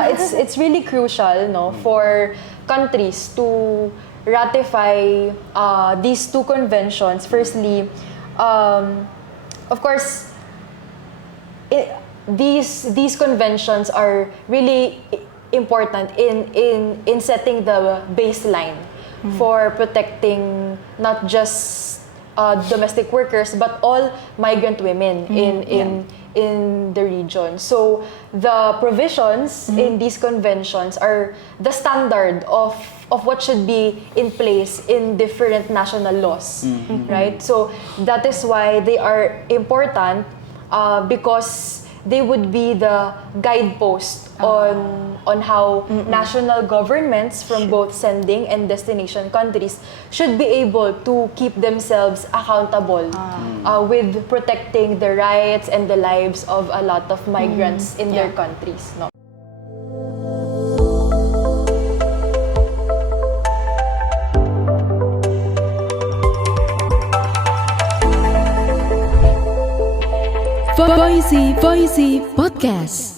it's really crucial, no, for countries to ratify these two conventions. Firstly, of course, these conventions are really important in setting the baseline for protecting not just domestic workers but all migrant women in the region. So the provisions in these conventions are the standard of what should be in place in different national laws, right? So that is why they are important, because they would be the guidepost on how national governments from both sending and destination countries should be able to keep themselves accountable with protecting the rights and the lives of a lot of migrants in their countries. No? Voicy Podcast.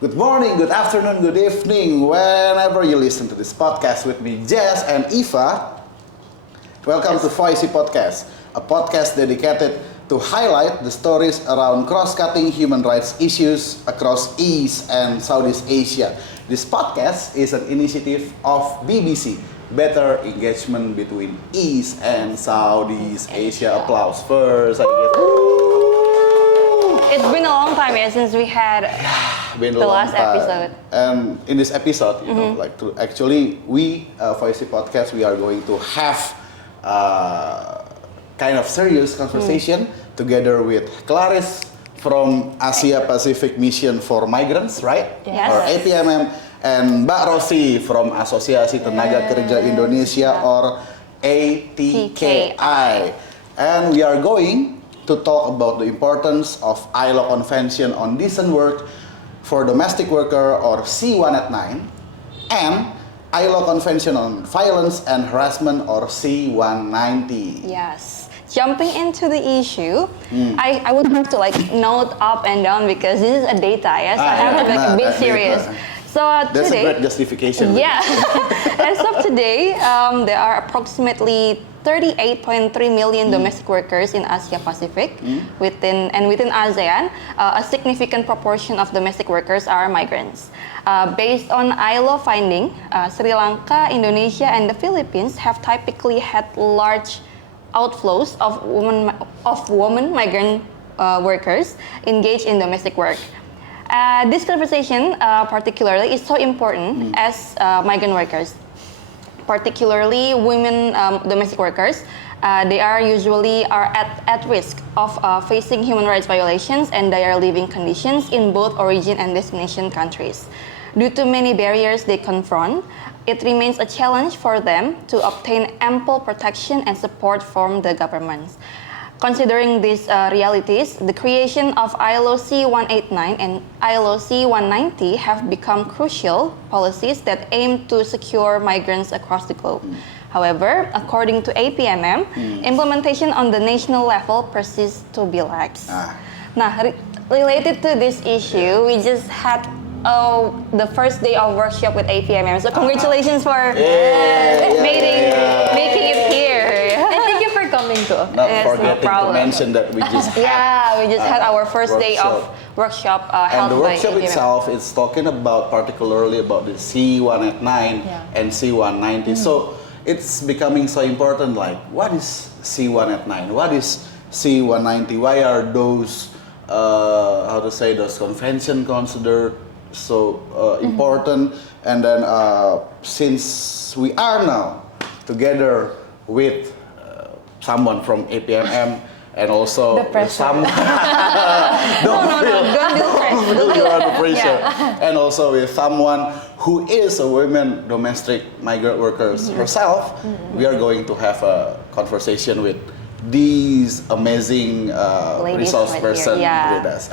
Good morning, good afternoon, good evening, whenever you listen to this podcast with me, Jess and Eva. Welcome to Voicy Podcast, a podcast dedicated to highlight the stories around cross-cutting human rights issues across East and Southeast Asia. This podcast is an initiative of BBC, Better Engagement Between East and Southeast Asia. Applause first, I guess. It's been a long time since we had the last episode. And in this episode, you know, we Voicy Podcast, we are going to have kind of serious conversation together with Clarice from Asia Pacific Mission for Migrants, right? Yes. Or APMM, and Mbak Rosi from Asosiasi Tenaga Kerja Indonesia or ATKI. And we are going to talk about the importance of ILO Convention on Decent Work for Domestic Worker or C189 and ILO Convention on Violence and Harassment or C190. Yes. Jumping into the issue, I would have to note up and down because this is a data, yes? I have to be a bit serious. So That's today, a great justification. yeah. As of today, there are approximately 38.3 million domestic workers in Asia Pacific. Within ASEAN, a significant proportion of domestic workers are migrants. Based on ILO finding, Sri Lanka, Indonesia, and the Philippines have typically had large outflows of women migrant workers engaged in domestic work. This conversation particularly is so important as migrant workers, particularly women domestic workers. They are usually at risk of facing human rights violations and dire living conditions in both origin and destination countries. Due to many barriers they confront, it remains a challenge for them to obtain ample protection and support from the governments. Considering these realities, the creation of ILO C189 and ILO C190 have become crucial policies that aim to secure migrants across the globe. However, according to APMM, implementation on the national level persists to be lax. Now, related to this issue, we just had the first day of workshop with APMM. So congratulations for making it here. Coming to. Not forgetting to mention that we just had, we just had our first day of workshop held and the by workshop APMM. itself is talking about particularly about the C189 and C190. So it's becoming so important. Like, what is C189? What is C190? Why are those those conventions considered so important? And then since we are now together with someone from APMM and also someone don't feel under pressure. And also with someone who is a women domestic migrant workers herself, we are going to have a conversation with these amazing resource person with us.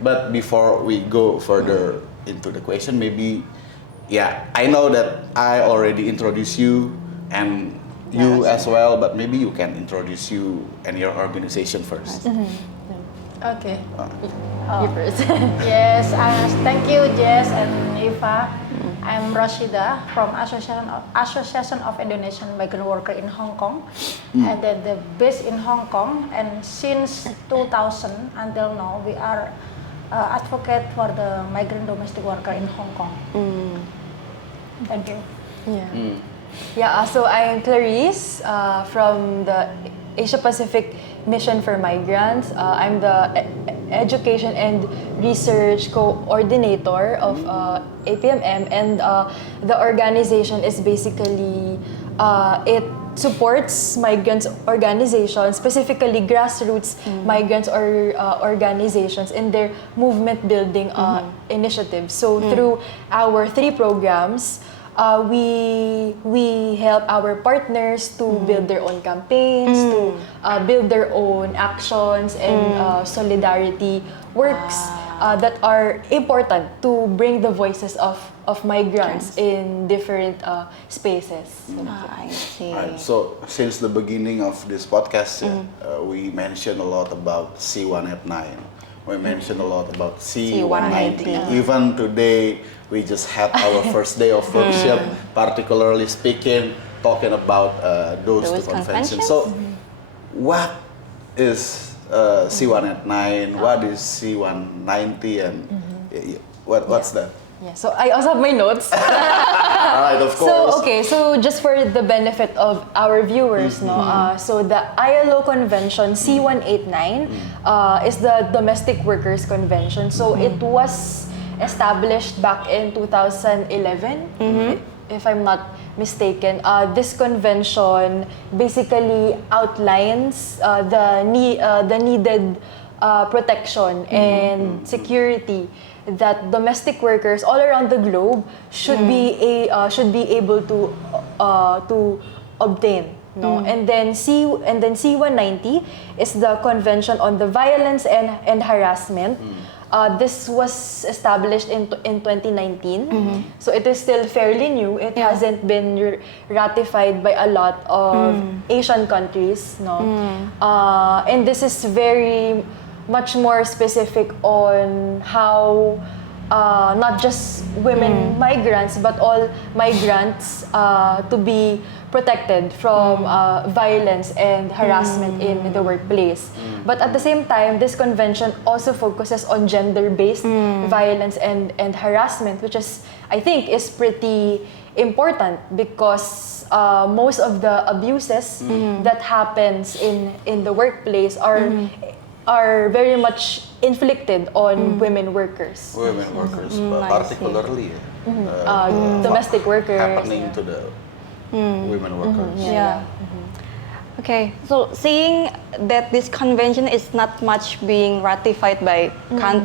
But before we go further into the question, maybe I know that I already introduced you and you as well, but maybe you can introduce you and your organization first. Okay. You first. Yes, thank you, Jess and Eva. I'm Rashida from Association of Indonesian Migrant Workers in Hong Kong, and then the based in Hong Kong. And since 2000 until now, we are advocate for the migrant domestic worker in Hong Kong. Thank you. Yeah. Yeah, so I'm Clarice from the Asia Pacific Mission for Migrants. I'm the Education and Research Coordinator of APMM, and the organization is basically, it supports migrants organizations, specifically grassroots migrants or organizations in their movement building initiatives. So through our 3 programs, we help our partners to build their own campaigns, to build their own actions and solidarity works that are important to bring the voices of migrants in different spaces. I see. Right. So since the beginning of this podcast, we mentioned a lot about C189. We mentioned a lot about C190. Even today, we just had our first day of workshop, particularly speaking, talking about those 2 conventions. So, what is C189? What is C190? And what's that? Yeah, so I also have my notes. All right, of course. So, okay, so just for the benefit of our viewers, so the ILO Convention C189 is the Domestic Workers Convention. So it was established back in 2011, if I'm not mistaken. This convention basically outlines the needed protection and security that domestic workers all around the globe should be able to obtain. No? And then C190 is the Convention on the Violence and Harassment. This was established in 2019, so it is still fairly new. It hasn't been ratified by a lot of Asian countries. No? And this is very much more specific on how not just women migrants but all migrants to be protected from violence and harassment in the workplace. But at the same time, this convention also focuses on gender-based violence and harassment, which is, I think, is pretty important because most of the abuses that happens in the workplace are very much inflicted on women workers. Women workers, but particularly domestic workers. happening to the women workers. Okay, so seeing that this convention is not much being ratified by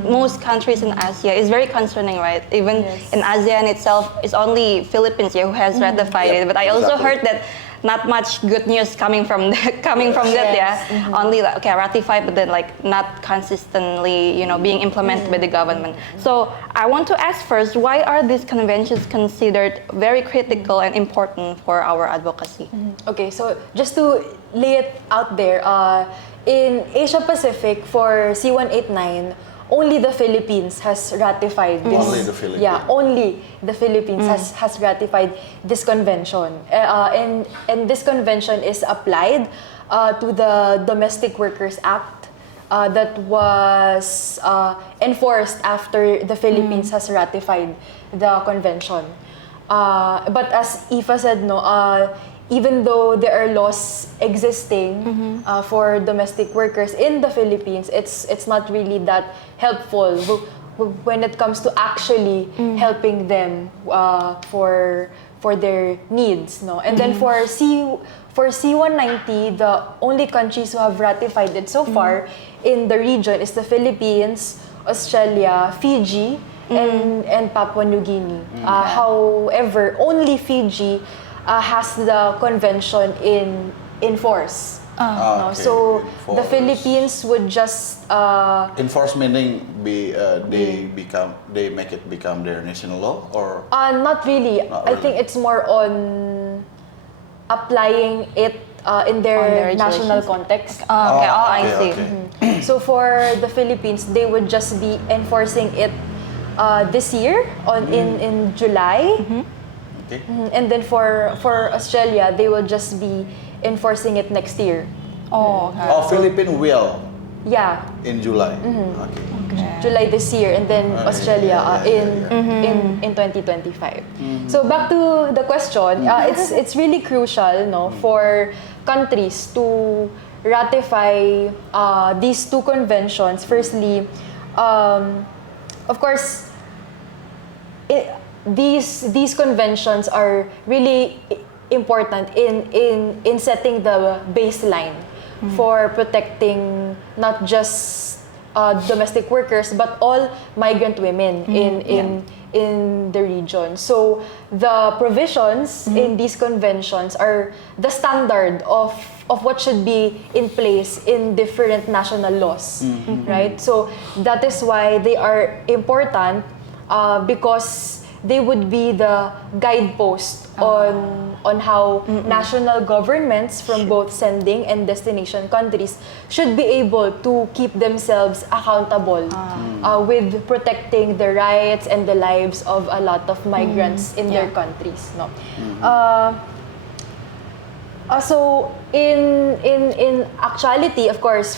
most countries in Asia is very concerning, right? Even in ASEAN itself, it's only Philippines who has ratified it. But I also heard that not much good news coming from that. Only like, ratified, but then like not consistently, being implemented by the government. So I want to ask first, why are these conventions considered very critical and important for our advocacy? Okay, so just to lay it out there, in Asia Pacific for C189, only the Philippines has ratified this. Only the Philippines. Yeah, only the Philippines has ratified this convention. And this convention is applied to the Domestic Workers Act that was enforced after the Philippines has ratified the convention. But as Eva said, even though there are laws existing for domestic workers in the Philippines, it's not really that helpful when it comes to actually helping them for their needs. No? And then for C190, the only countries who have ratified it so far in the region is the Philippines, Australia, Fiji, and Papua New Guinea. However, only Fiji has the convention in force. Okay. So In the force. Philippines would just Enforce meaning they make it become their national law, or not really. Not I really. think it's more on applying it in On their their national regulations. context. Okay, I see. Okay. So for the Philippines, they would just be enforcing it this year in July. Okay. And then for Australia, they will just be enforcing it next year. Oh, okay. Oh, Philippines will Yeah, in July. Okay. July this year, and then Australia in 2025. So back to the question, it's really crucial, no, for countries to ratify these two conventions. Firstly, of course, these conventions are really important in setting the baseline for protecting not just domestic workers but all migrant women in the region. So the provisions in these conventions are the standard of what should be in place in different national laws, right? So that is why they are important, because they would be the guidepost on how national governments from both sending and destination countries should be able to keep themselves accountable with protecting the rights and the lives of a lot of migrants in their countries. No? So in actuality, of course,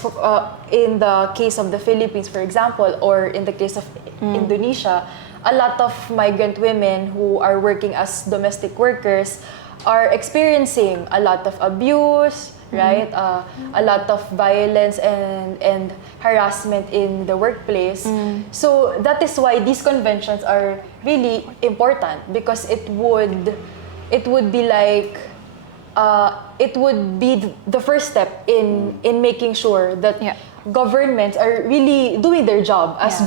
in the case of the Philippines, for example, or in the case of Indonesia, a lot of migrant women who are working as domestic workers are experiencing a lot of abuse, right? A lot of violence and harassment in the workplace. So that is why these conventions are really important, because it would be like it would be the first step in making sure that governments are really doing their job as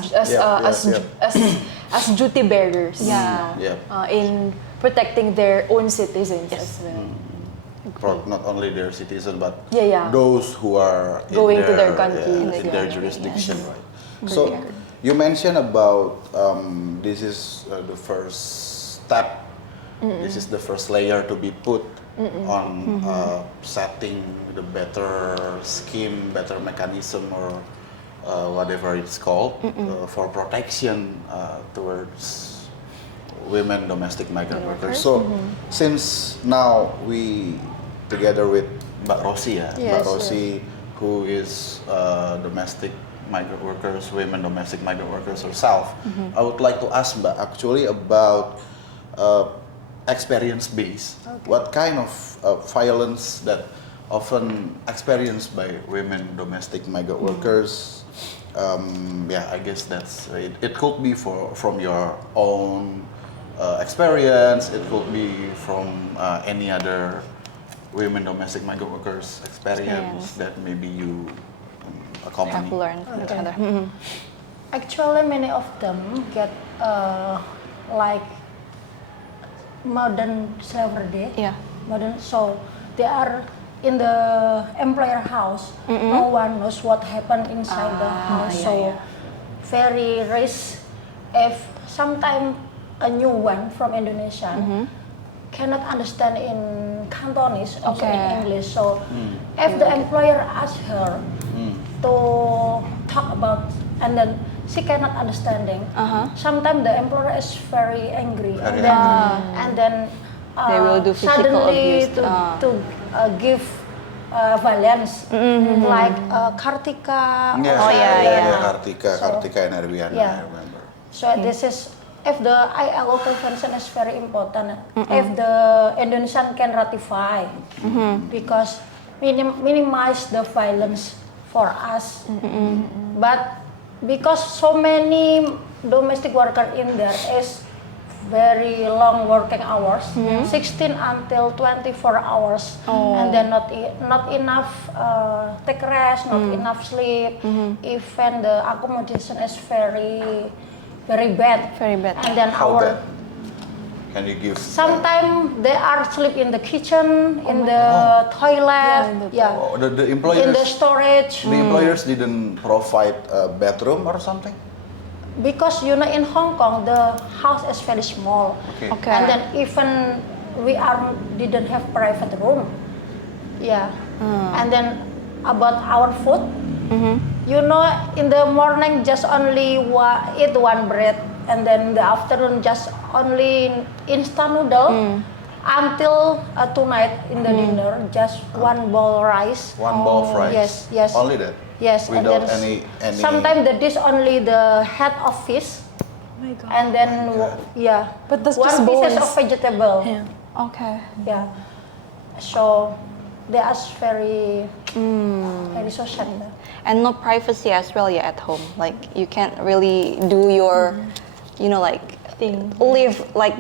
duty bearers, in protecting their own citizens as well. For not only their citizens, but Yeah. those who are Going in to their their, countries, in their jurisdiction, right? So you mentioned about this is the first step. This is the first layer to be put on setting the better scheme, better mechanism, or whatever it's called, for protection towards women domestic migrant workers. So since now we together with Mbak Rosi, Mbak Rosi, who is domestic migrant workers, women domestic migrant workers herself, I would like to ask Mbak actually about experience base. What kind of violence that often experienced by women domestic migrant workers? I guess that's it. It could be from your own experience. It could be from any other women domestic migrant workers experience that maybe you accompany. Have learned from each other. Actually, many of them get like modern slavery. So they are in the employer house. No one knows what happened inside the house. So very risk if sometimes a new one from Indonesia cannot understand in Cantonese, also in English. So if the employer asks her to talk about, and then she cannot understanding, sometimes the employer is very angry, and then They will do physical suddenly abuse. to give violence, like Kartika. Kartika and Erwiana, I remember. So this is, if the ILO convention is very important, if the Indonesian can ratify, because minimize the violence for us. But because so many domestic worker in there is very long working hours, 16 until 24 hours, and then not enough take rest, not enough sleep. Even the accommodation is very bad. And then How bad? Can you give? sometimes they are sleep in the kitchen, in the toilet, The employers. in the storage. The employers didn't provide a bedroom or something. Because in Hong Kong the house is very small, Okay. and then even we didn't have private room. Yeah. And then about our food, you know, in the morning just only eat one bread, and then in the afternoon just only instant noodle. Until tonight in the dinner, just one bowl rice. One bowl of rice. Yes, yes. Only that. Yes, and Without then any. sometimes the dish only the head of fish, Oh my God. and then yeah, But that's one just pieces bowls. of vegetable. Yeah. Okay. Yeah. So they are very very social. And no privacy as well, yeah, at home. Like you can't really do your, you know, like Thing. live like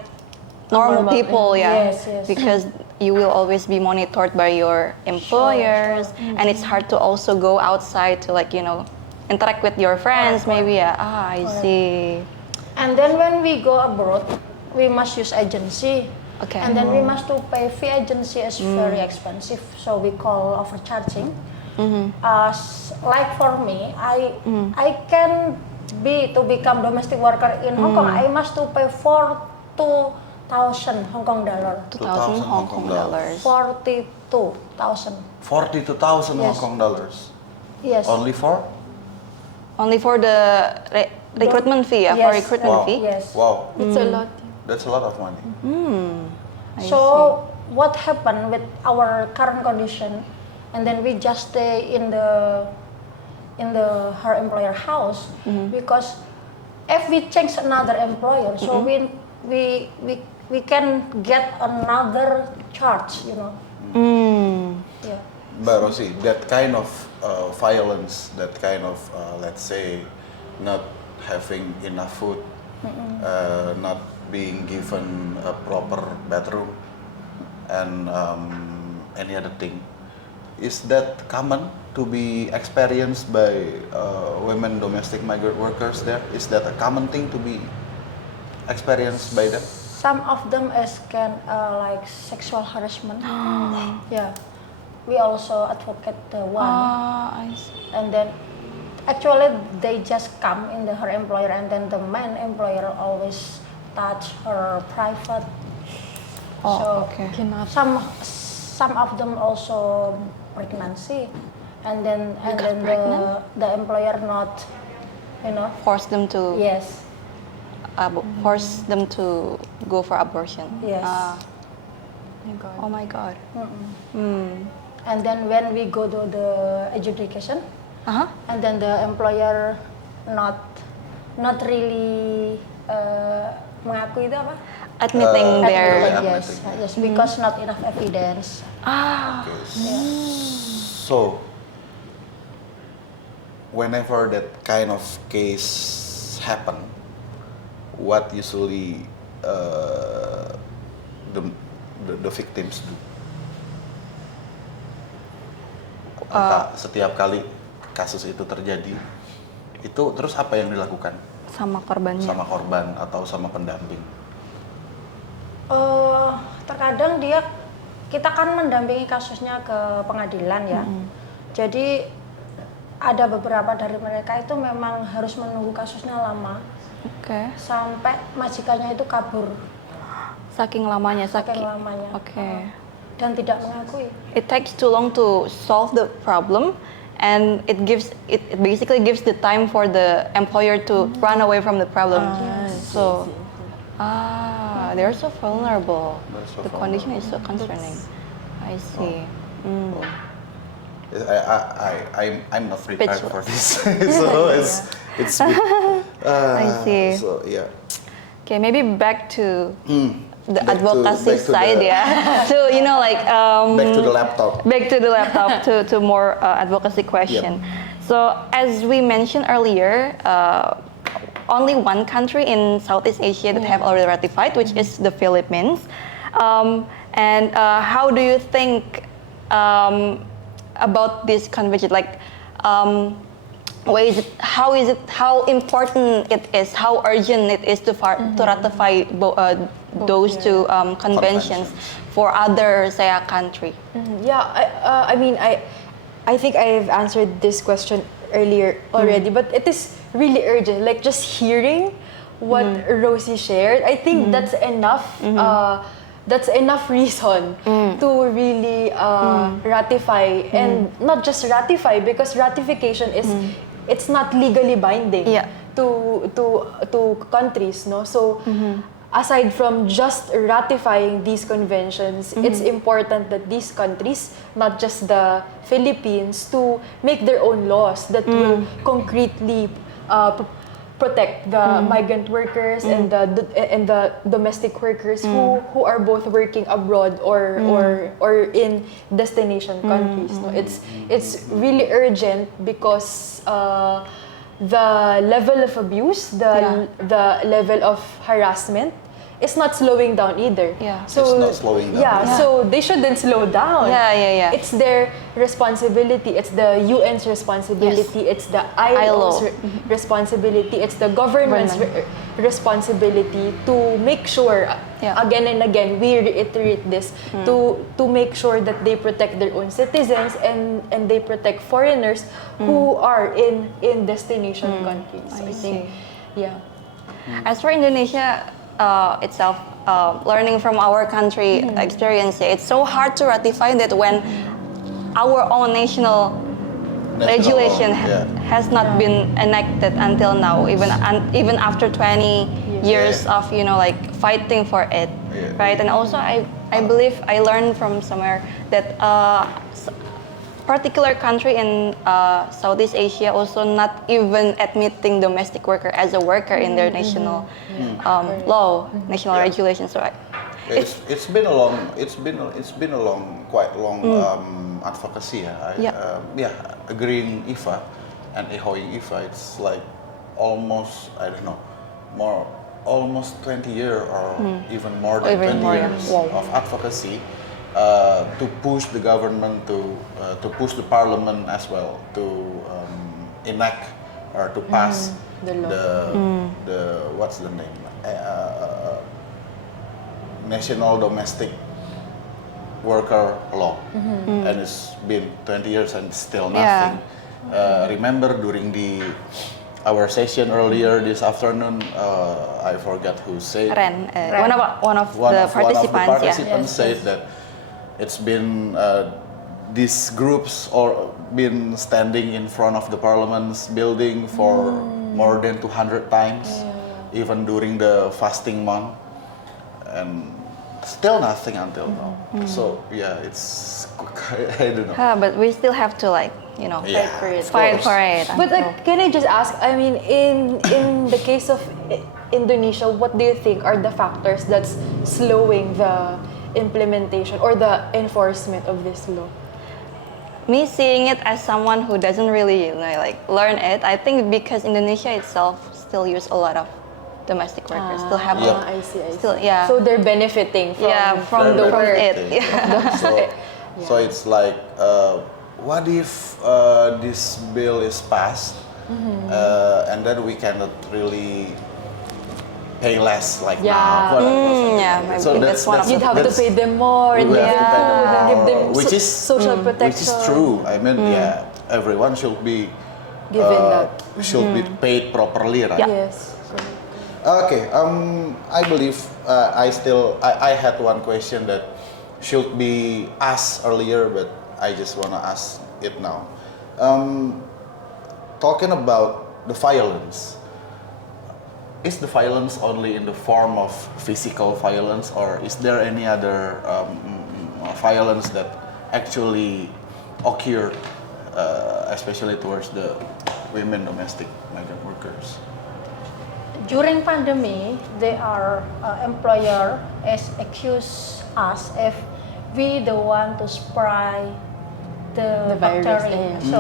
normal people, yeah. Yes, yes. Because you will always be monitored by your employers, and it's hard to also go outside to, like, you know, interact with your friends. Maybe, yeah. I see. And then when we go abroad, we must use agency. Okay. And then we must to pay fee. Agency is very expensive, so we call overcharging. Like for me, I can become domestic worker in Hong Kong. I must to pay 42,000 Hong Kong dollar. 2,000 Hong Kong dollars. 42,000. 42,000 Hong Yes. Kong dollars. Yes. Only for? Only for the recruitment fee, yeah, for Yes. recruitment Wow. fee. Yes. Wow. It's a lot. That's a lot of money. I So what happened with our current condition, and then we just stay in the her employer house because if we change another employer, so we can get another charge, you know. Yeah. But Rosie, that kind of violence, that kind of, let's say, not having enough food, not being given a proper bedroom, and any other thing, is that common to be experienced by women domestic migrant workers there? Is that a common thing to be experienced by them? Some of them is like sexual harassment. Yeah. We also advocate the one. I see. And then actually they just come in her employer, and then the man employer always touch her private. Oh, So okay. some of them also pregnancy, and then pregnant? the employer not, you know. Force them to Yes. force them to go for abortion. Yes. Oh my God. And then when we go to the adjudication, Uh-huh. and then the employer not really mengakui itu apa? Admitting their Yes, yes, because not enough evidence. So, whenever that kind of case happen, what usually the victims do? Setiap kali kasus itu terjadi, itu terus apa yang dilakukan sama korbannya. sama korban atau sama pendamping? Terkadang kita kan mendampingi kasusnya ke pengadilan ya. Jadi ada beberapa dari mereka itu memang harus menunggu kasusnya lama Oke. sampai majikannya itu kabur Saking lamanya. saking lamanya. Oke. Dan tidak mengakui. It takes too long to solve the problem, and it basically gives the time for the employer to run away from the problem. So, they're so vulnerable. They're so The condition is so concerning. I see. I'm not prepared Speechless. for this, so it's big. I see. So yeah. Okay, maybe back to the Back to- advocacy back to side, the- yeah. So Back to the laptop. Back to the laptop to more advocacy question. So as we mentioned earlier, only one country in Southeast Asia that have already ratified, which is the Philippines. And how do you think about this convention? Like, how important it is, how urgent it is to ratify those two conventions for other, say, a country? Yeah, I mean, I think I've answered this question earlier already, but it is really urgent. Like just hearing what Rosie shared, I think that's enough that's enough reason to really ratify, and not just ratify, because ratification is it's not legally binding Yeah. to countries, no? So aside from just ratifying these conventions, it's important that these countries, not just the Philippines, to make their own laws that will concretely protect the migrant workers and the domestic workers who are both working abroad or in destination countries. No, it's really urgent because the level of abuse, the level of harassment is not slowing down either. Yeah. So It's not slowing down. Yeah, so they shouldn't slow down. Yeah. It's their responsibility. It's the UN's responsibility. It's the ILO's responsibility. It's the government's responsibility to make sure, again and again, we reiterate this, to make sure that they protect their own citizens and they protect foreigners who are in destination countries. So I think, yeah. As for Indonesia itself, learning from our country experience, it's so hard to ratify that when our own national regulation has not been enacted until now, even after 20 years of like fighting for it, right? And also I believe I learned from somewhere that particular country in Southeast Asia also not even admitting domestic worker as a worker in their national law, national regulation. So it's been a quite long advocacy. Agreeing IFA and echoing IFA. It's like almost, I don't know, almost 20 years or even more than 20 years of advocacy to push the government, to push the parliament as well to enact or to pass the law. the what's the name? National Domestic Worker Law, and it's been 20 years and still nothing. Remember during our session earlier this afternoon, I forgot who said. Ren. One of the participants said that it's been these groups or been standing in front of the parliament's building for more than 200 times, even during the fasting month, and still nothing until now. So it's I don't know. But we still have to fight for it. But can I just ask? I mean, in the case of Indonesia, what do you think are the factors that's slowing the implementation or the enforcement of this law? Me seeing it as someone who doesn't really learn it, I think because Indonesia itself still use a lot of domestic workers, still have I see. still So they're benefiting from the work. So it's like, what if this bill is passed, and then we cannot really pay less now? Maybe So that's one of You'd have to pay them more and we give have to them pay food and give them which is social protection. Which is true. I mean, everyone should be Given that. should be paid properly, right? Yes. Okay. I believe I had one question that should be asked earlier, but I just wanna ask it now. Talking about the violence, is the violence only in the form of physical violence, or is there any other violence that actually occur, especially towards the women domestic migrant workers? During pandemic, our employer is accuse us if we the one to spray the virus, bacteria. yeah. So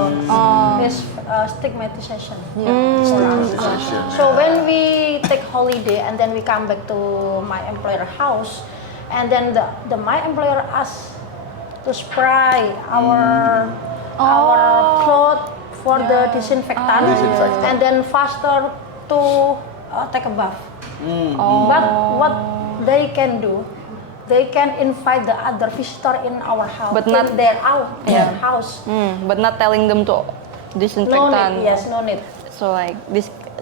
it's stigmatization for us. So when we take holiday and then we come back to my employer house, and then the my employer asks to spray our clothes for the disinfectant, and then faster to take a bath. But what they can do, they can invite the other visitor in our house, But not- in their house. but not telling them to No disinfectant. need, yes, no need. So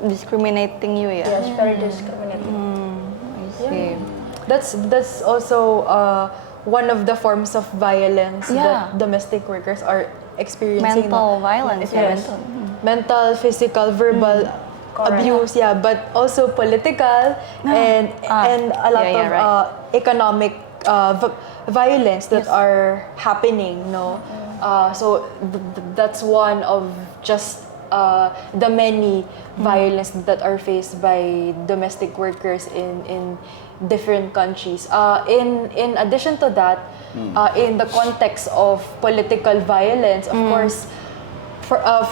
discriminating you, Yes, very discriminating. I see. That's also one of the forms of violence Yeah. that domestic workers are experiencing. Mental violence. Yeah, Yes. mental. Mental, physical, verbal abuse, but also political and a lot of economic violence that are happening. No, so that's one of just the many violence that are faced by domestic workers in different countries. In addition to that, in the context of political violence, of course.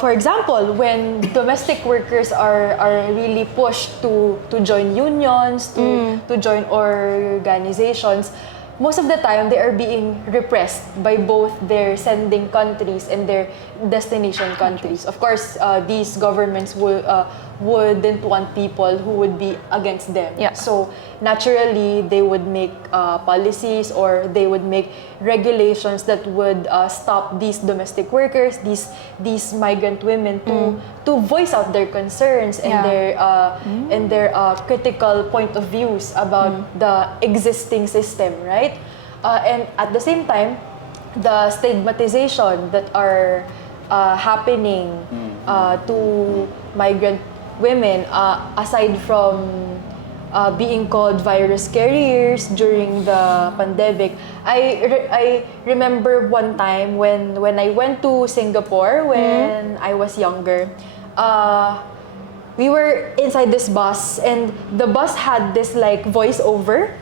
For example, when domestic workers are really pushed to join unions, to join organizations, most of the time they are being repressed by both their sending countries and their destination countries. Of course, these governments wouldn't want people who would be against them. Yeah. So naturally, they would make policies or they would make regulations that would stop these domestic workers, these migrant women to voice out their concerns and their critical point of views about the existing system, right? And at the same time, the stigmatization that are happening to migrant women, aside from being called virus carriers during the pandemic. I remember one time when I went to Singapore when I was younger. We were inside this bus and the bus had this like voiceover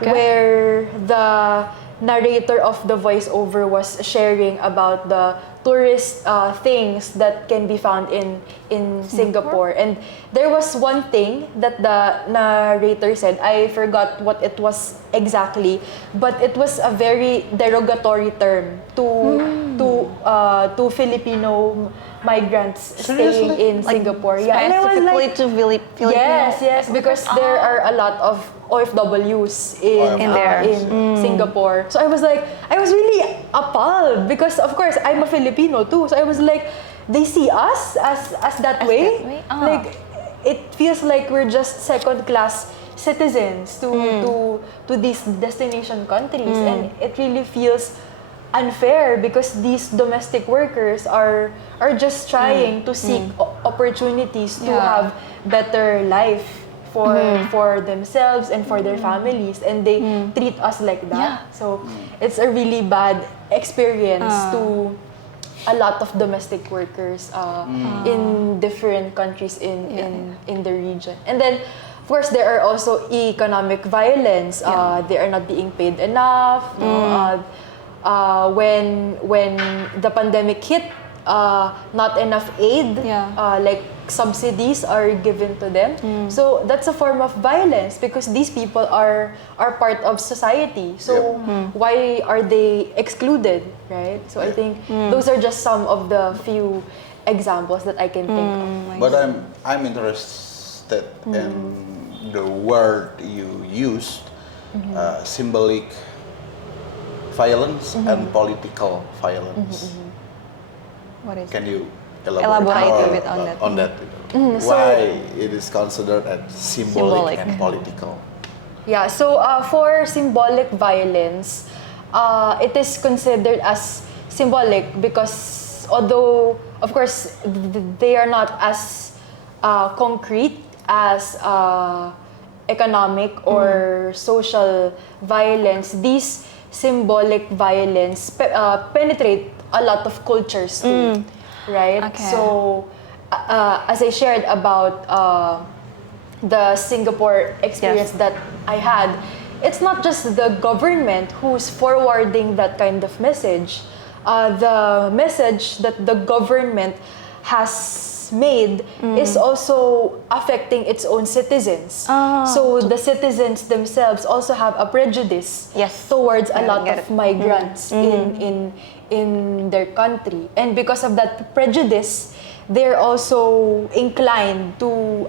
where the narrator of the voiceover was sharing about the tourist things that can be found in Singapore. And there was one thing that the narrator said. I forgot what it was exactly, but it was a very derogatory term to Filipino migrants staying in Singapore. Yeah, and I was Specifically like, to Filipino. yes, because there are a lot of OFWs in Singapore. So I was really appalled because of course I'm a Filipino too. So I was like, they see us as that way. Like it feels like we're just second class citizens to these destination countries, and it really feels unfair because these domestic workers are just trying to seek opportunities to have better life for themselves and for their families, and they treat us like that. So it's a really bad experience to a lot of domestic workers in different countries in the region. And then of course there are also economic violence. They are not being paid enough. When the pandemic hit, not enough aid, like subsidies are given to them. So that's a form of violence because these people are part of society. So why are they excluded, right? So I think those are just some of the few examples that I can think of. But I'm interested in the word you used, symbolic violence and political violence. What is Can you Elaborate more a bit on that. Why it is considered as symbolic and political? Yeah, so for symbolic violence, it is considered as symbolic because although, of course, they are not as concrete as economic or social violence, these symbolic violence penetrate a lot of cultures too, right? Okay. So, as I shared about the Singapore experience that I had, it's not just the government who's forwarding that kind of message. The message that the government has made is also affecting its own citizens. So the citizens themselves also have a prejudice towards a lot of migrants in their country. And because of that prejudice, they're also inclined to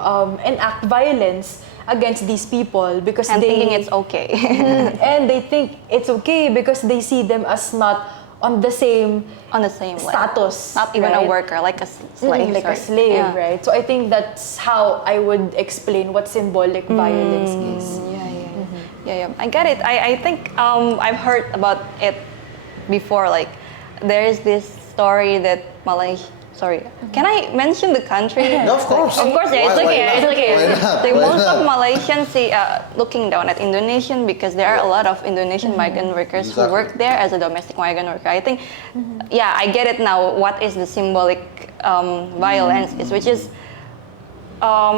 enact violence against these people because thinking it's okay. and they think it's okay because they see them as not on the same status, not even a worker, like a slave. Like a slave, right? So I think that's how I would explain what symbolic violence is. I get it. I think I've heard about it before. Like, there is this story that Malaysia. Sorry, can I mention the country? No, of course. Of course, yeah, it's Why okay. not? It's okay. Why not? Like, Why most not? of Malaysians see looking down at Indonesian because there are a lot of Indonesian migrant workers who Exactly. work there as a domestic migrant worker. I think, yeah, I get it now. What is the symbolic violence is, which is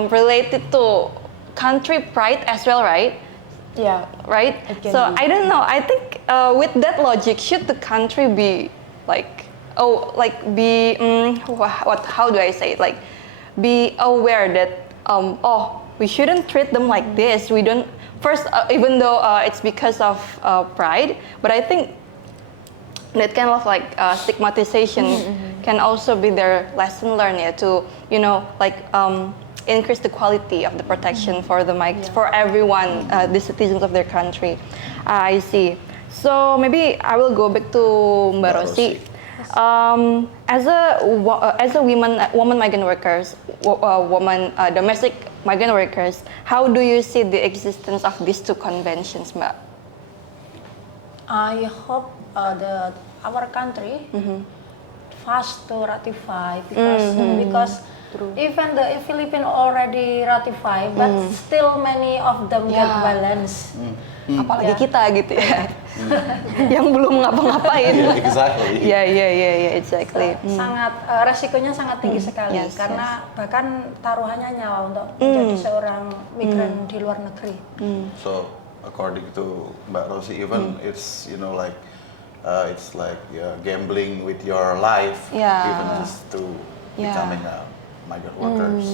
related to country pride as well, right? Yeah. Right? It can So be. I don't know. I think with that logic, should the country be like, how do I say it? Like, be aware that we shouldn't treat them like this. We don't first, even though it's because of pride, but I think that kind of like stigmatization can also be their lesson learned, yeah, to increase the quality of the protection for the for everyone, the citizens of their country. I see. So maybe I will go back to Mbak Rosi. As a woman migrant workers, domestic migrant workers, how do you see the existence of these two conventions, Mbak? I hope our country fast to ratify because even the Philippines already ratified, but still many of them get Yeah. violence. Apalagi kita gitu ya, yang belum ngapa-ngapain. Yeah, exactly. Yeah, exactly. Sangat resikonya sangat tinggi sekali Yes, karena bahkan taruhannya nyawa untuk menjadi seorang migran di luar negeri. So according to Mbak Rosi, even it's it's like gambling with your life, Yeah. even just to Yeah. becoming a migrant workers.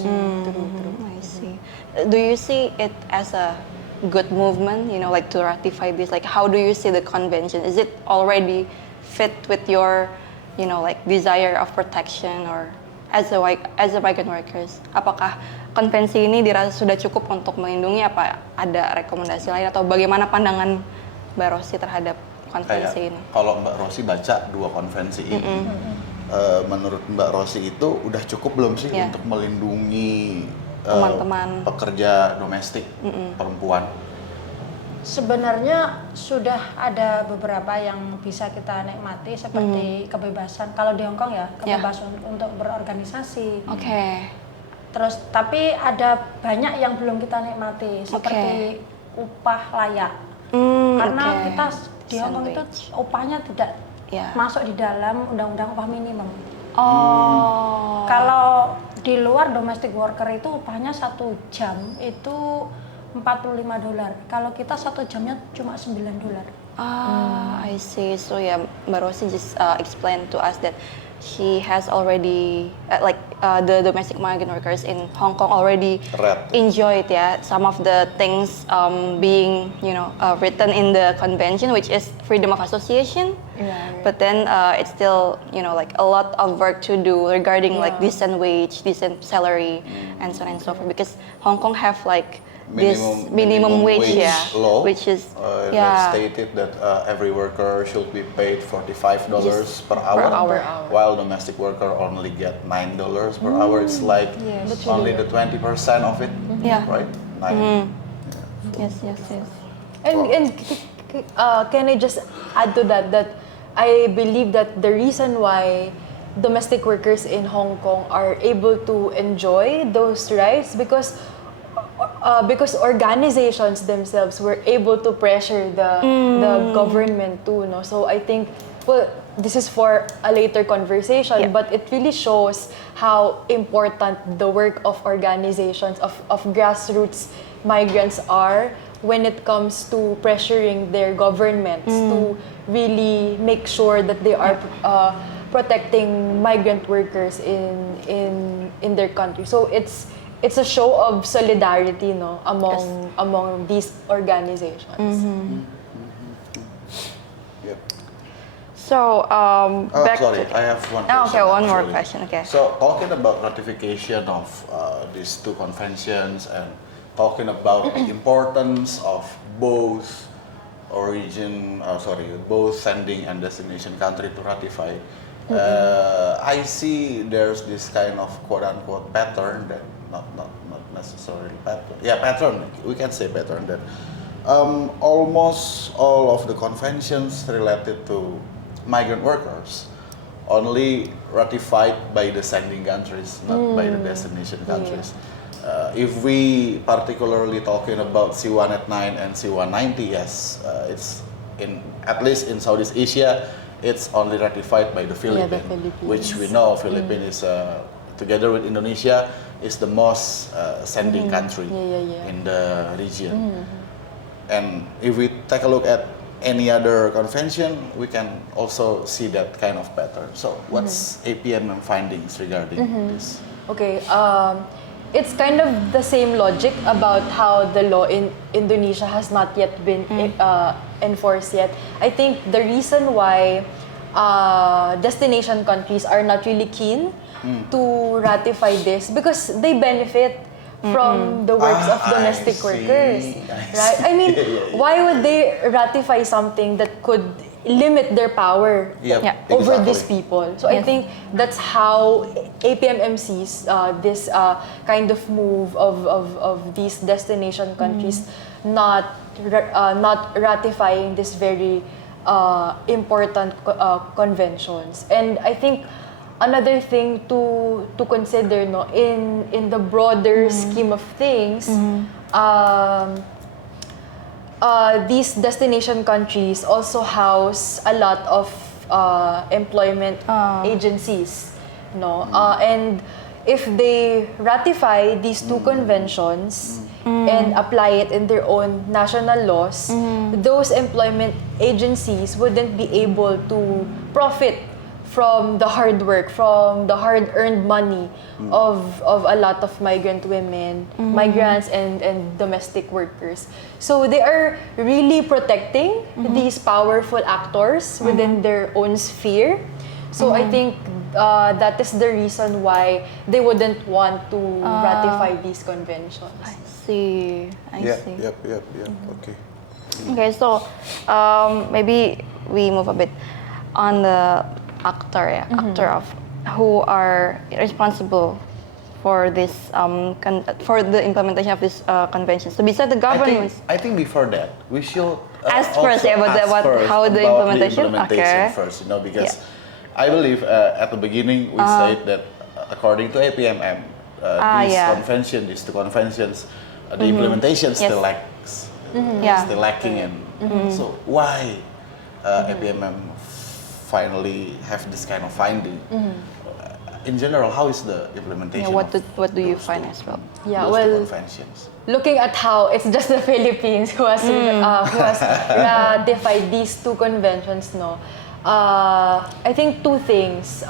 I see. Do you see it as a good movement, like to ratify this? Like, how do you see the convention? Is it already fit with your, desire of protection or as a migrant workers? Apakah konvensi ini dirasa sudah cukup untuk melindungi? Apa ada rekomendasi lain atau bagaimana pandangan Mbak Rosi terhadap konvensi ini? Kalau Mbak Rosi baca dua konvensi ini, menurut Mbak Rosi itu udah cukup belum sih Yeah. untuk melindungi Teman-teman. pekerja domestik perempuan? Sebenarnya sudah ada beberapa yang bisa kita nikmati seperti kebebasan. Kalau di Hong Kong ya kebebasan untuk berorganisasi. Oke. Terus tapi ada banyak yang belum kita nikmati seperti upah layak. Karena Oke. kita di Hong Kong itu upahnya tidak Ya. masuk di dalam undang-undang upah minimum. Oh. Kalau di luar domestic worker itu upahnya 1 jam itu $45. Kalau kita 1 jamnya cuma $9. I see. So yeah, Mbak Rosi just explained to us that she has already the domestic migrant workers in Hong Kong already Read. enjoyed some of the things being written in the convention, which is freedom of association. Yeah, right. But then it's still like a lot of work to do regarding like decent wage, decent salary, and so on and so forth. Because Hong Kong have like this minimum wage, law, which is that stated that every worker should be paid $45 per hour, hour. while domestic worker only get $9 per hour. It's like only the 20% of it, Yeah. right? 9. Yes. And can I just add to that I believe that the reason why domestic workers in Hong Kong are able to enjoy those rights because organizations themselves were able to pressure the government too, no? So I think, well, this is for a later conversation, but it really shows how important the work of organizations, of grassroots migrants are when it comes to pressuring their governments to really make sure that they are protecting migrant workers in their country. So it's a show of solidarity, no, among these organizations. Yep. So back Sorry, to I have one Oh, question. okay, one more actually. question, okay. So talking about ratification of these two conventions and talking about the importance of both both sending and destination country to ratify, I see there's this kind of quote-unquote pattern that not necessarily pattern. Yeah, pattern. We can say pattern that Almost all of the conventions related to migrant workers only ratified by the sending countries, not by the destination countries. If we particularly talking about C189 and C190, yes, it's at least in Southeast Asia, it's only ratified by the Philippines, which we know Philippines is together with Indonesia is the most sending country in the region. And if we take a look at any other convention, we can also see that kind of pattern. So what's APMM findings regarding this? Okay, it's kind of the same logic about how the law in Indonesia has not yet been enforced yet. I think the reason why destination countries are not really keen to ratify this because they benefit from the works of domestic workers, right? I mean, why would they ratify something that could limit their power over these people? So I think that's how APMM sees this kind of move of these destination countries not ratifying this very important conventions. And I think another thing to consider, no, in the broader scheme of things, these destination countries also house a lot of employment agencies, no, and if they ratify these two conventions and apply it in their own national laws, those employment agencies wouldn't be able to profit from the hard work, from the hard-earned money of a lot of migrant women, migrants, and domestic workers. So they are really protecting these powerful actors within their own sphere. So I think that is the reason why they wouldn't want to ratify these conventions. I see. Yep. Okay. Okay, so maybe we move a bit on the actor of who are responsible for this for the implementation of these conventions. So besides the governments, I think before that we should ask first how the implementation. Okay. First, you know, because I believe at the beginning we said that according to APMM, these two conventions, the implementation still lacks, still lacking, and so why APMM finally have this kind of finding? In general, how is the implementation? What do you find as well? Yeah, those well, two conventions? Looking at how it's just the Philippines who has ratified these two conventions, no. I think two things.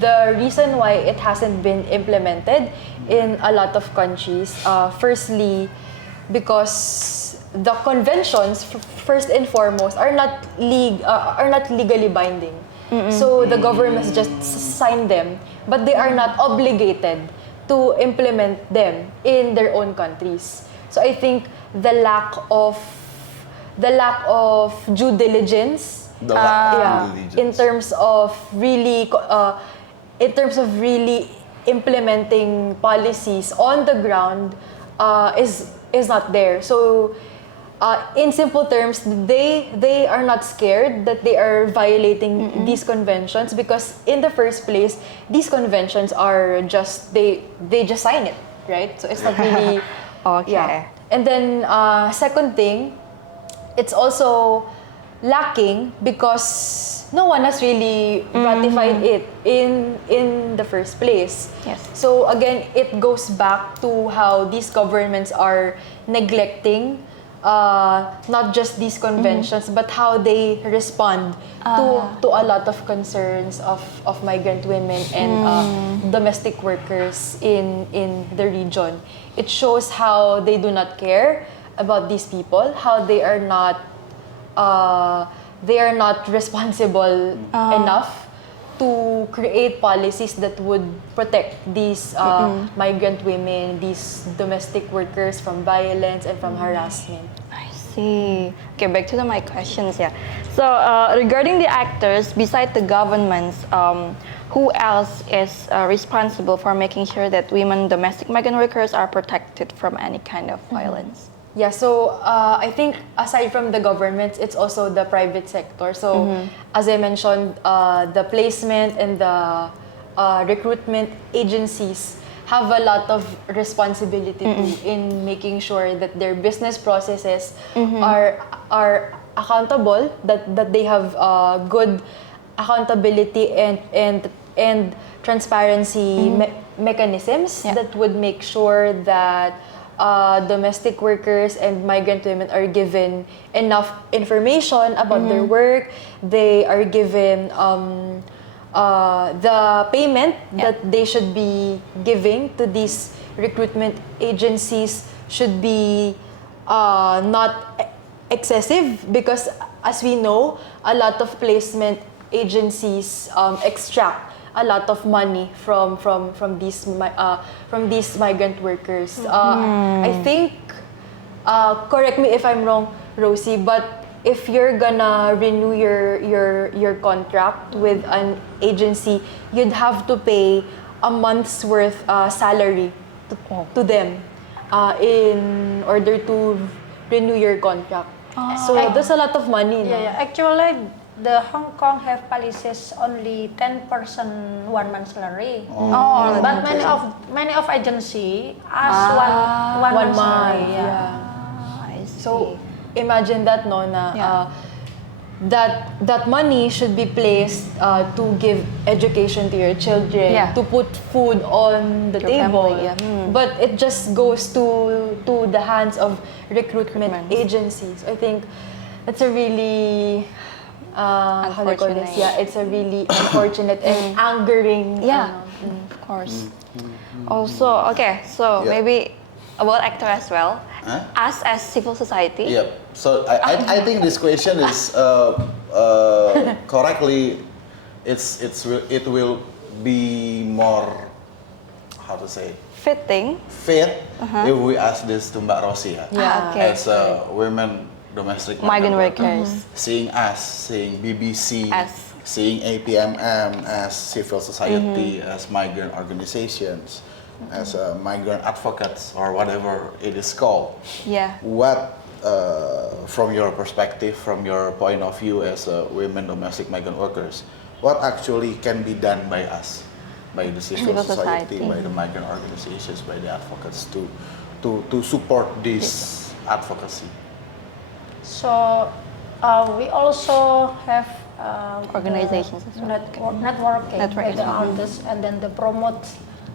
The reason why it hasn't been implemented in a lot of countries, firstly, because the conventions, first and foremost, are not legally binding. So the governments just sign them, but they are not obligated to implement them in their own countries. So I think the lack of due diligence, in terms of really implementing policies on the ground, is not there. So in simple terms, they are not scared that they are violating these conventions, because in the first place, these conventions are just they just sign it, right? So it's not really Okay. Yeah. And then second thing, it's also lacking because no one has really ratified it in the first place. Yes. So again, it goes back to how these governments are neglecting not just these conventions, but how they respond to a lot of concerns of migrant women and domestic workers in the region. It shows how they do not care about these people, how they are not responsible enough to create policies that would protect these migrant women, these domestic workers from violence and from harassment. I see. Okay, back to my questions. Yeah. So regarding the actors, besides the governments, who else is responsible for making sure that women domestic migrant workers are protected from any kind of violence? Yeah, so I think aside from the government, it's also the private sector. So as I mentioned, the placement and the recruitment agencies have a lot of responsibility too in making sure that their business processes are accountable, that they have good accountability and transparency mechanisms that would make sure that domestic workers and migrant women are given enough information about their work. They are given the payment that they should be giving to these recruitment agencies should be not excessive, because as we know, a lot of placement agencies extract a lot of money from these migrant workers. I think, correct me if I'm wrong, Rosie, but if you're gonna renew your contract with an agency, you'd have to pay a month's worth salary to them in order to renew your contract. So there's a lot of money. No? Yeah. Actually, the Hong Kong have policies only 10% 1 month salary. But many of agency ask one month salary. I see. So imagine that, no, na that money should be placed to give education to your children, to put food on the table. Family, But it just goes to the hands of recruitment agencies. I think it's a really how do you call this? Unfortunate. Yeah, it's a really unfortunate and angering. Of course. Also, okay, so maybe about actor as well. Us as civil society. Yep. So I think this question is correctly. It will be more, how to say, Fitting. fit if we ask this to Mbak Rosie Okay. as a women domestic Migrant workers. seeing us, seeing BBC, As. seeing APMM as civil society, as migrant organizations, as migrant advocates or whatever it is called. Yeah. What, from your perspective, from your point of view as women domestic migrant workers, what actually can be done by us, by the civil Civil society, society. by the migrant organizations, by the advocates to support this advocacy? So we also have Organizations as well. networking Network with as the well. artists, and then they promote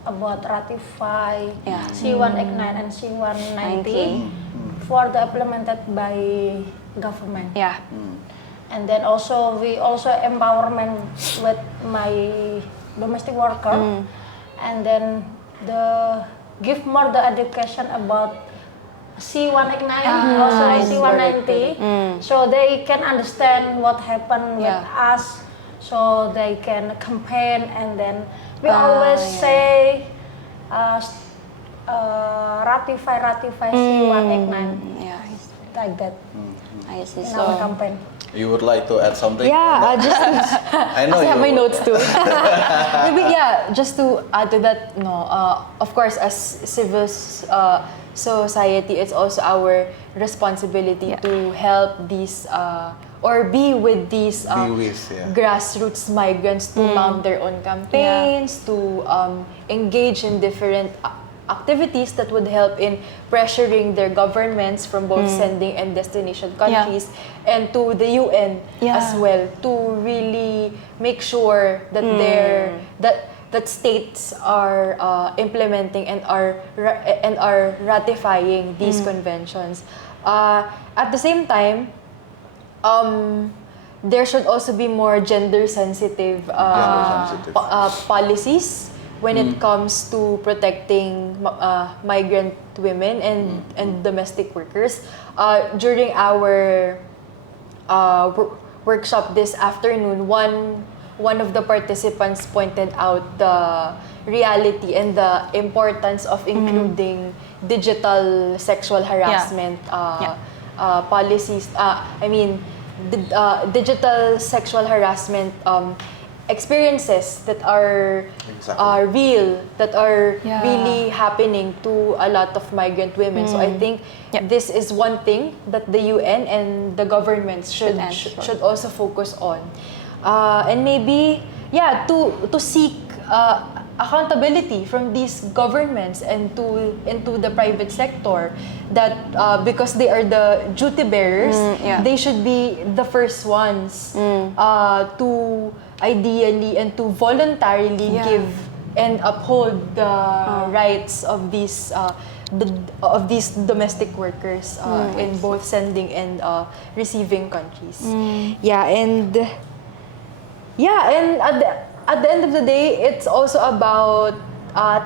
about ratify C189 and C190 for the implemented by government. Yeah. And then also we also empowerment with my domestic worker, and then give more the education about C189 also C190, so they can understand what happened with us, so they can campaign. And then we always say ratify C189, Yeah. like that I see. in our So campaign. You would like to add something? Yeah, just I know I have you my would. notes too. Maybe just to add to that, no. Of course, as civil society, it's also our responsibility to help these or be with these grassroots migrants to mount their own campaigns, to engage in different activities that would help in pressuring their governments from both sending and destination countries and to the UN as well, to really make sure that that states are implementing and are ratifying these conventions. At the same time, there should also be more gender sensitive policies when it comes to protecting migrant women and domestic workers. During our workshop this afternoon, one of the participants pointed out the reality and the importance of including digital sexual harassment policies. Digital sexual harassment experiences that are Exactly. real, that are Yeah. really happening to a lot of migrant women. So I think Yep. this is one thing that the UN and the governments should Should answer. should also focus on, and maybe to seek accountability from these governments and into the private sector, that because they are the duty bearers, yeah. they should be the first ones to ideally and to voluntarily Yeah. give and uphold the rights of these domestic workers in both sending and receiving countries. And at the end of the day, it's also about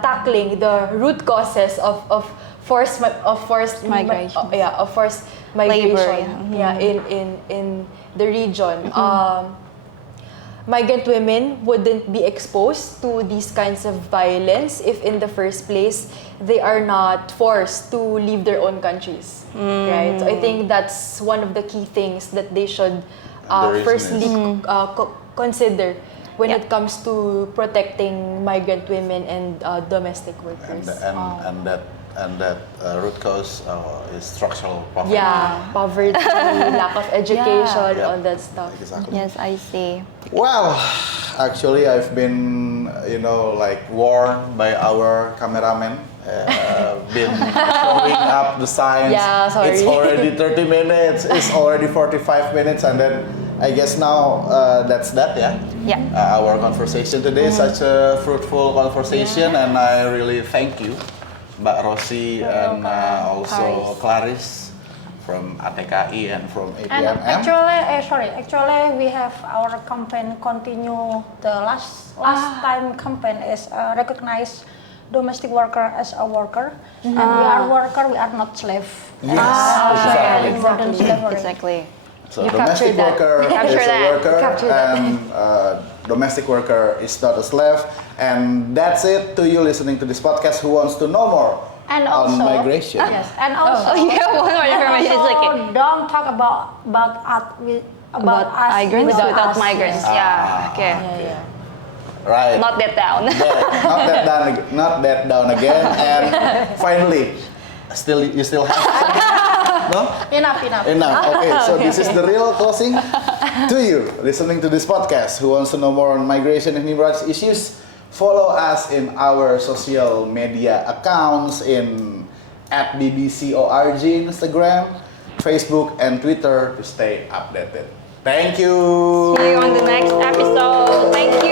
tackling the root causes of forced Migration. of forced migration. Labor, In the region. Migrant women wouldn't be exposed to these kinds of violence if in the first place they are not forced to leave their own countries, right? So I think that's one of the key things that they should The reason firstly is- consider when Yeah. it comes to protecting migrant women and domestic workers. And that root cause is structural poverty. Yeah, poverty, lack of education, Yeah. all that stuff. Exactly. Yes, I see. Well, actually, I've been, like warned by our cameraman. Been showing up the signs. Yeah, sorry. It's already 30 minutes. It's already 45 minutes, and then I guess now that's that. Yeah. Yeah. Our conversation today, such a fruitful conversation, and I really thank you, Mbak Rosi, and also Clarice from ATKI and from And APMM. actually, we have our campaign continue. The last time campaign is recognize domestic worker as a worker, and we are worker. We are not slave. Yes, In exactly. modern slavery. Exactly. So You domestic captured that. worker You captured is a that. worker, You captured that. and domestic worker is not a slave. And that's it to you listening to this podcast who wants to know more And on also, migration. yes, and also, Yeah, one more information. It's also okay. don't talk about About us Migrants without us. migrants. Yes. Yeah. Okay. Right. Not that down. Not that down again. And finally, you still have no? Enough. Enough. Okay, so this is the real closing to you listening to this podcast who wants to know more on migration and human rights issues. Follow us in our social media accounts in @bbcorg Instagram, Facebook, and Twitter to stay updated. Thank you. See you on the next episode. Thank you.